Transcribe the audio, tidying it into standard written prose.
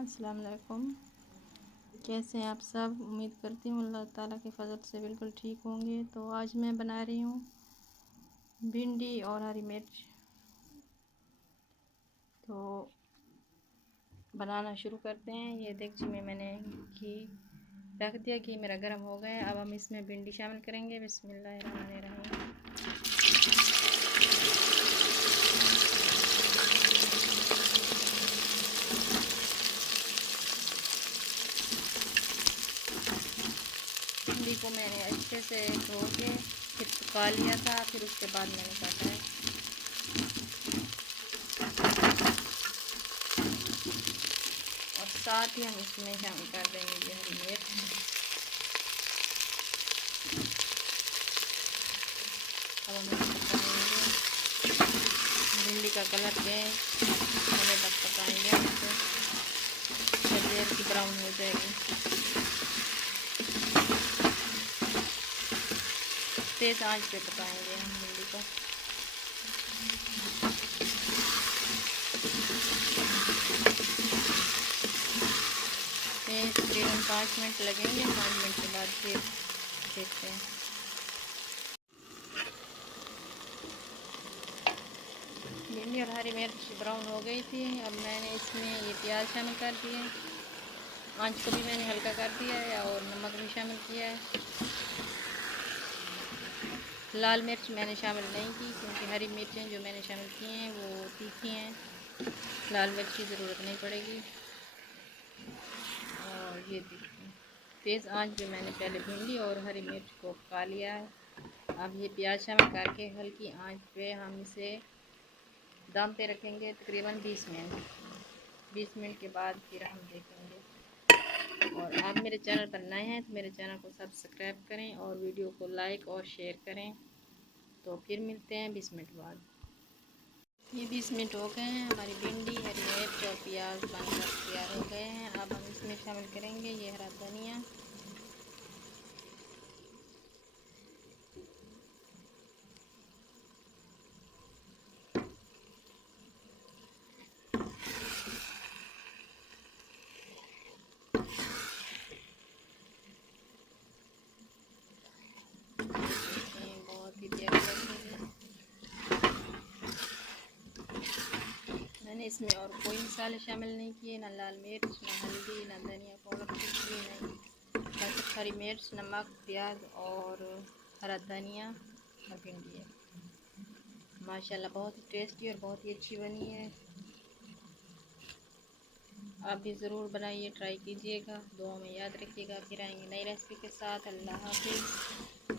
अस्सलाम वालेकुम। कैसे हैं आप सब? उम्मीद करती हूँ अल्लाह ताला के फजल से बिल्कुल ठीक होंगे। तो आज मैं बना रही हूँ भिंडी और हरी मिर्च। तो बनाना शुरू करते हैं। ये देगची में मैंने घी रख दिया, घी मेरा गर्म हो गया। अब हम इसमें भिंडी शामिल करेंगे। बिस्मिल्लाहिर्रहमानिर्रहीम। भिंडी को मैंने अच्छे से धो के फिर पका लिया था, फिर उसके बाद मैंने काटा है। और साथ ही हम इसमें शामिल कर देंगे ये हरी मिर्च। अब हम पकाएंगे, भिंडी का कलर चेंज होने तक पकाएंगे। इसे जल्दी हल्की ब्राउन हो जाएगी। तेज़ आंच पे पकाएंगे हम भिंडी को। तकरीबन 5 मिनट लगेंगे। 5 मिनट के बाद फिर देखते हैं। भिंडी और हरी मिर्च ब्राउन हो गई थी। अब मैंने इसमें ये प्याज शामिल कर दिए। आंच को भी मैंने हल्का कर दिया है और नमक भी शामिल किया है। लाल मिर्च मैंने शामिल नहीं की क्योंकि हरी मिर्चें जो मैंने शामिल की हैं वो तीखी हैं। लाल मिर्च की ज़रूरत नहीं पड़ेगी। और ये देखिए, तेज़ आंच पे मैंने पहले भिंडी और हरी मिर्च को पका लिया है। अब ये प्याज शामिल करके हल्की आंच पे हम इसे दम पे रखेंगे तकरीबन 20 मिनट। 20 मिनट के बाद फिर हम देखेंगे। और आप मेरे चैनल पर नए हैं तो मेरे चैनल को सब्सक्राइब करें और वीडियो को लाइक और शेयर करें। तो फिर मिलते हैं 20 मिनट बाद। ये 20 मिनट हो गए हैं। हमारी भिंडी, हरी मिर्च और प्याज बनकर तैयार हो गए हैं। अब हम इसमें शामिल करेंगे ये हरा धनिया। बहुत ही प्यारी लगेगी। मैंने इसमें और कोई मसाले शामिल नहीं किए, ना लाल मिर्च, ना हल्दी, ना धनिया पाउडर, कुछ भी नहीं। बस हरी मिर्च, नमक, प्याज और हरा धनिया और भिंडी है। माशाल्लाह बहुत ही टेस्टी और बहुत ही अच्छी बनी है। आप भी ज़रूर बनाइए, ट्राई कीजिएगा। दुआ में याद रखिएगा। फिर आएंगे नई रेसिपी के साथ। अल्लाह हाफिज़।